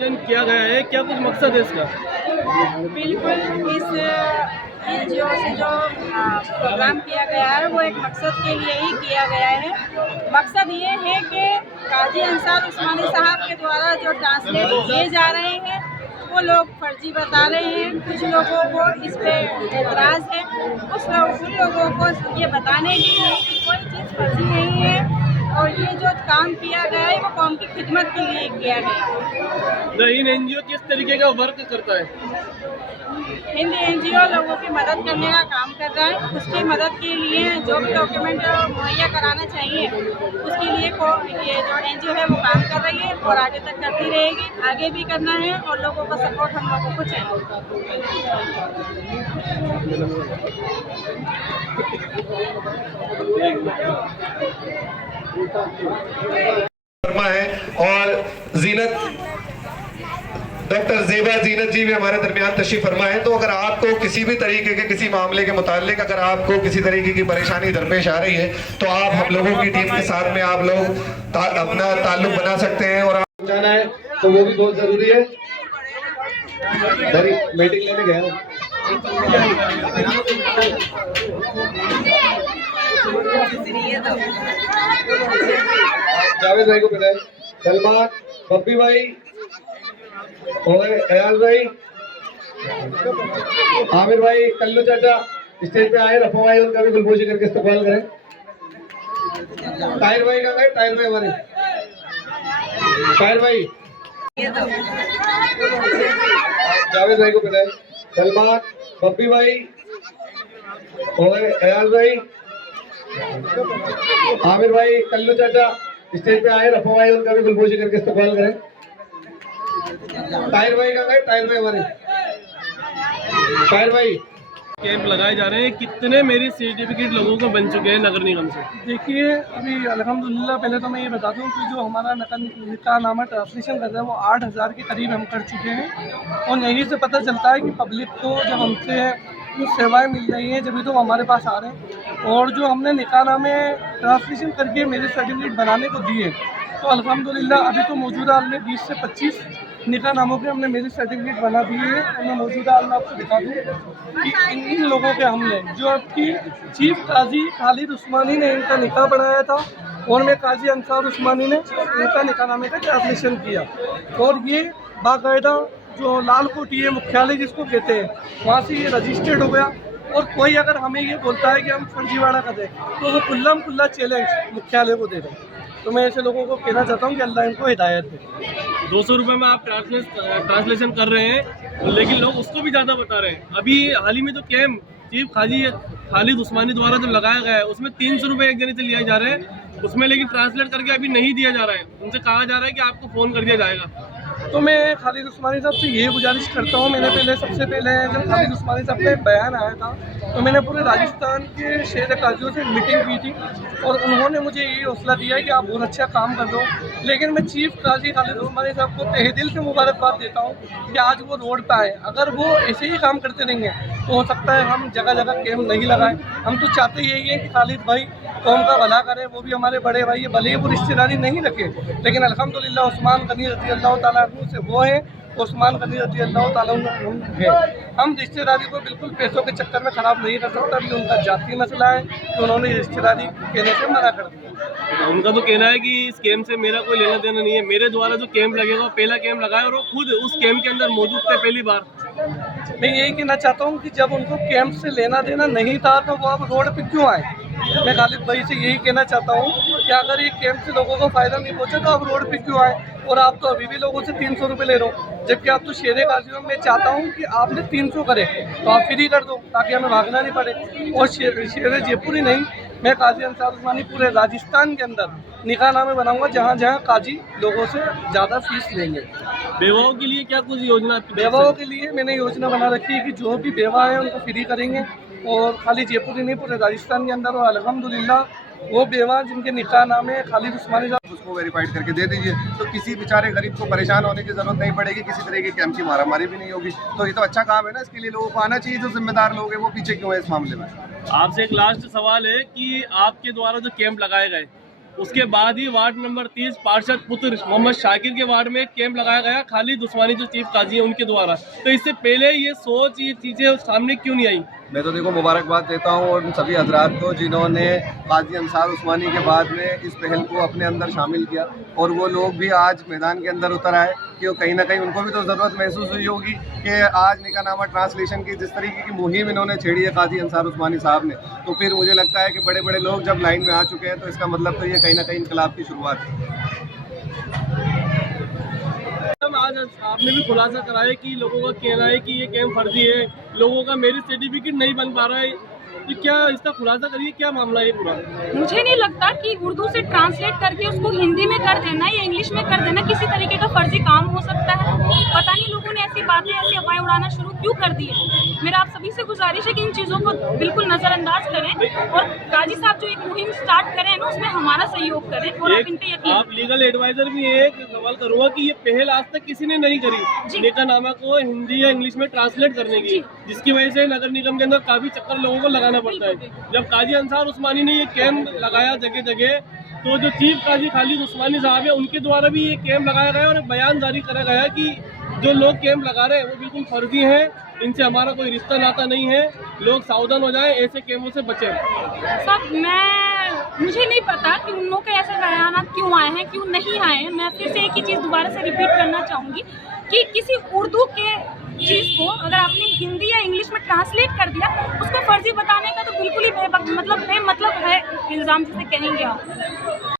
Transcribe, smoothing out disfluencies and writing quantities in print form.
आयोजन किया गया है, क्या कुछ मकसद है इसका? बिल्कुल, इस एनजीओ से जो प्रोग्राम किया गया है वो एक मकसद के लिए ही किया गया है। मकसद ये है कि काजी अंसार उस्मानी साहब के द्वारा जो ट्रांसलेट किए जा रहे हैं वो लोग फर्जी बता रहे हैं। कुछ लोगों को इस पे एतराज़ है, उन लोगों को ये बताने के लिए कि कोई चीज़ फर्जी नहीं है और ये जो काम किया गया है वो कौम की खिदमत के लिए किया गया है। द हिंद एनजीओ किस तरीके का वर्क करता है? हिंद एनजीओ लोगों की मदद करने का काम कर रहा है। उसकी मदद के लिए जो भी डॉक्यूमेंट मुहैया कराना चाहिए उसके लिए ये जो एनजीओ है वो काम कर रही है और आगे तक करती रहेगी। आगे भी करना है और लोगों का सपोर्ट हम लोगों को चाहिए। है और जीनत डॉक्टर ज़ेबा जीनत जी भी हमारे दरमियान तशरीफ फरमा है। तो अगर आपको किसी भी तरीके के किसी मामले के मुताल्लिक अगर आपको किसी तरीके की परेशानी दरपेश आ रही है तो आप हम लोगों की टीम के साथ में आप लोग अपना ताल्लुक बना सकते हैं और आप जाना है तो वो भी बहुत जरूरी है। मीटिंग लेने गया जावेद भाई को बताए, सलमान, बब्बी भाई और अयाल भाई, आमिर भाई, कल्लू चाचा स्टेज पे आए। रफा भाई उनका भी गुलपोशी करके इस्तेमाल करें। टायर भाई का गए, टायर भाई हमारे टायर भाई जावेद भाई को बताए, सलमान, बब्बी भाई और अयाल भाई, आमिर भाई, कल्लू चाचा स्टेज पे आए। रफा भाई उनका भी गुलपोशी करके इस्तेमाल करें। टायर भाई का गए, टायर भाई हमारे टायर भाई कैंप लगाए जा रहे हैं, कितने मेरिट सर्टिफिकेट लोगों को बन चुके हैं नगर निगम से? देखिए, अभी अल्हम्दुलिल्लाह पहले तो मैं ये बता दूं कि जो हमारा निकाहनामा ट्रांसलेशन कर रहा है वो 8000 के करीब हम कर चुके हैं। और यहीं से पता चलता है कि पब्लिक को जब हमसे कुछ सेवाएं मिल रही हैं जब तो वो हमारे पास आ रहे हैं। और जो हमने निकाहनामे ट्रांसलेशन करके मेरिट सर्टिफिकेट बनाने को दिए तो अल्हम्दुलिल्लाह अभी तो मौजूदा हाल में 20 से 25 निकाहनामों के हमने मेरिट सर्टिफिकेट बना दिए हैं। और मैं मौजूदा हाल में आपको दिखा दूँ कि इन लोगों के हमने जो आपकी चीफ काजी खालिद उस्मानी ने इनका निकाह पढ़ाया था और मैं काजी अंसार उस्मानी ने इनका निकाहनामे का ट्रांसलेशन किया। और ये बाकायदा जो लाल कोठी मुख्यालय जिसको कहते हैं वहाँ से ये रजिस्टर्ड हो गया। और कोई अगर हमें ये बोलता है कि हम फर्जीवाड़ा कर दें तो वो खुल्ला चैलेंज मुख्यालय को दे दें। तो मैं ऐसे लोगों को कहना चाहता हूँ कि अल्लाह इनको हिदायत दे। 200 रुपये में आप ट्रांसलेशन कर रहे हैं लेकिन लोग उसको भी ज़्यादा बता रहे हैं। अभी हाल ही में जो कैंप चीफ काजी खालिद उस्मानी द्वारा जब लगाया गया है उसमें 300 रुपये एक जने से लिया जा रहे हैं उसमें, लेकिन ट्रांसलेट करके अभी नहीं दिया जा रहा है। उनसे कहा जा रहा है कि आपको फ़ोन कर दिया जाएगा। तो मैं खालिद उस्मानी साहब से ये गुजारिश करता हूँ, मैंने सबसे पहले जब खालिद उस्मानी साहब का बयान आया था तो मैंने पूरे राजस्थान के शहर काजियों से मीटिंग की थी और उन्होंने मुझे ये हौसला दिया कि आप बहुत अच्छा काम कर दो। लेकिन मैं चीफ काजी खालिद उस्मानी साहब को तहे दिल से मुबारकबाद देता हूँ कि आज वो रोड पर आए। अगर वो ऐसे ही काम करते रहेंगे तो हो सकता है हम जगह जगह कैंप नहीं लगाएं। हम तो चाहते यही है कि खालिद भाई कौम का भला करें, वो भी हमारे बड़े भाई है, भले ही वो रिश्तेदारी नहीं रखे लेकिन अल्हम्दुलिल्लाह उस्मान गनी रज़ी अल्लाह ताला अन्हु से वो है, उस्मान गनी रज़ी अल्लाह ताला अन्हु है। हम रिश्तेदारी को बिल्कुल पैसों के चक्कर में ख़राब नहीं कर सकता। अभी उनका जाती मसला है तो उन्होंने रिश्तेदारी कहने से मना कर दिया। उनका तो कहना है कि इस कैंप से मेरा कोई लेना देना नहीं है। मेरे द्वारा जो कैंप लगेगा पहला कैंप लगाया और वो खुद उस कैंप के अंदर मौजूद थे पहली बार। मैं यही कहना चाहता हूँ कि जब उनको कैंप से लेना देना नहीं था तो वो अब रोड पे क्यों आए। मैं खालिद भाई से यही कहना चाहता हूँ कि अगर ये कैंप से लोगों को फ़ायदा नहीं पहुँचा तो आप रोड पे क्यों आए। और आप तो अभी भी लोगों से 300 रुपये ले रहे हो जबकि आप तो शेर गाजी हो। मैं चाहता हूँ कि आपने 300 करे तो आप फ्री कर दो ताकि हमें भागना नहीं पड़े। और शेर जयपुर ही नहीं, मैं काजी अंसार उस्मानी पूरे राजस्थान के अंदर निकाहनामे बनाऊंगा जहाँ जहाँ काजी लोगों से ज़्यादा फीस लेंगे। बेवाओं के लिए क्या कुछ योजना? बेवाओं के लिए मैंने योजना बना रखी है कि जो भी बेवा है उनको फ्री करेंगे और खाली जयपुर ही नहीं पूरे राजस्थान के अंदर। और अल्हम्दुलिल्लाह वो बेवा जिनके निकाहनामे खालिद उस्मानी साहब उसको वेरीफाइड करके दे दीजिए तो किसी बेचारे गरीब को परेशान होने की जरूरत नहीं पड़ेगी, किसी तरह की कैंप की मारामारी भी नहीं होगी। तो ये तो अच्छा काम है ना, इसके लिए लोगों को आना चाहिए। जो जिम्मेदार लोग हैं वो पीछे क्यों है इस मामले में? आपसे एक लास्ट सवाल है कि आपके द्वारा जो कैंप लगाए गए उसके बाद ही वार्ड नंबर 30 पार्षद पुत्र मोहम्मद शाकिर के वार्ड में एक कैंप लगाया गया खालिद उस्मानी जो चीफ काजी है उनके द्वारा। तो इससे पहले ये सोच, ये चीज़ें सामने क्यों नहीं आई? मैं तो देखो मुबारकबाद देता हूँ उन सभी हजरात को जिन्होंने काजी अंसार उस्मानी के बाद में इस पहल को अपने अंदर शामिल किया, और वो लोग भी आज मैदान के अंदर उतर आए कि कहीं ना कहीं उनको भी तो ज़रूरत महसूस हुई होगी कि आज निकाहनामा ट्रांसलेशन की जिस तरीके की मुहिम इन्होंने छेड़ी है काजी अंसार उस्मानी साहब ने, तो फिर मुझे लगता है कि बड़े बड़े लोग जब लाइन में आ चुके हैं तो इसका मतलब तो ये कहीं ना कहीं इनकलाब की शुरुआत है। आज आपने भी खुलासा कराया कि लोगों का कहना है कि ये कैंप फर्जी है, लोगों का मेरिट सर्टिफिकेट नहीं बन पा रहा है, तो क्या इसका खुलासा करिए, क्या मामला है पूरा? मुझे नहीं लगता कि उर्दू से ट्रांसलेट करके उसको हिंदी में कर देना या इंग्लिश में कर देना किसी तरीके का फर्जी काम हो सकता है। पता नहीं लोगों ने ऐसी बातें, ऐसी अफवाहें उड़ाना शुरू क्यों कर दी है। मेरा आप सभी से गुजारिश है कि इन चीज़ों को बिल्कुल नज़रअंदाज करें और काजी साहब जो एक मुहिम स्टार्ट करें ना उसमें हमारा सहयोग करें और आप इन पे यकीन। आप लीगल एडवाइजर भी एक सवाल करूंगा कि ये पहल आज तक किसी ने नहीं करी निकाहनामा को हिंदी या इंग्लिश में ट्रांसलेट करने की, जिसकी वजह से नगर निगम के अंदर काफी चक्कर लोगों को लगाना पड़ता है। जब काजी अंसार उस्मानी ने ये कैंप लगाया जगह जगह, तो जो चीफ काजी खालिद उस्मानी साहब है उनके द्वारा भी ये कैंप लगाया गया और बयान जारी करा गया कि जो लोग कैंप लगा रहे हैं वो बिल्कुल फर्जी हैं, इनसे हमारा कोई रिश्ता नाता नहीं है, लोग सावधान हो जाएं, ऐसे कैंपों से बचें। सब मुझे नहीं पता कि उन लोगों के ऐसे बयान क्यों आए हैं, क्यों नहीं आए हैं। मैं फिर से एक ही चीज़ दोबारा से रिपीट करना चाहूँगी कि किसी उर्दू के चीज़ को अगर आपने हिंदी या इंग्लिश में ट्रांसलेट कर दिया, उसको फर्जी बताने का तो बिल्कुल ही बेमतलब है इल्ज़ाम जिसे कहेंगे आप।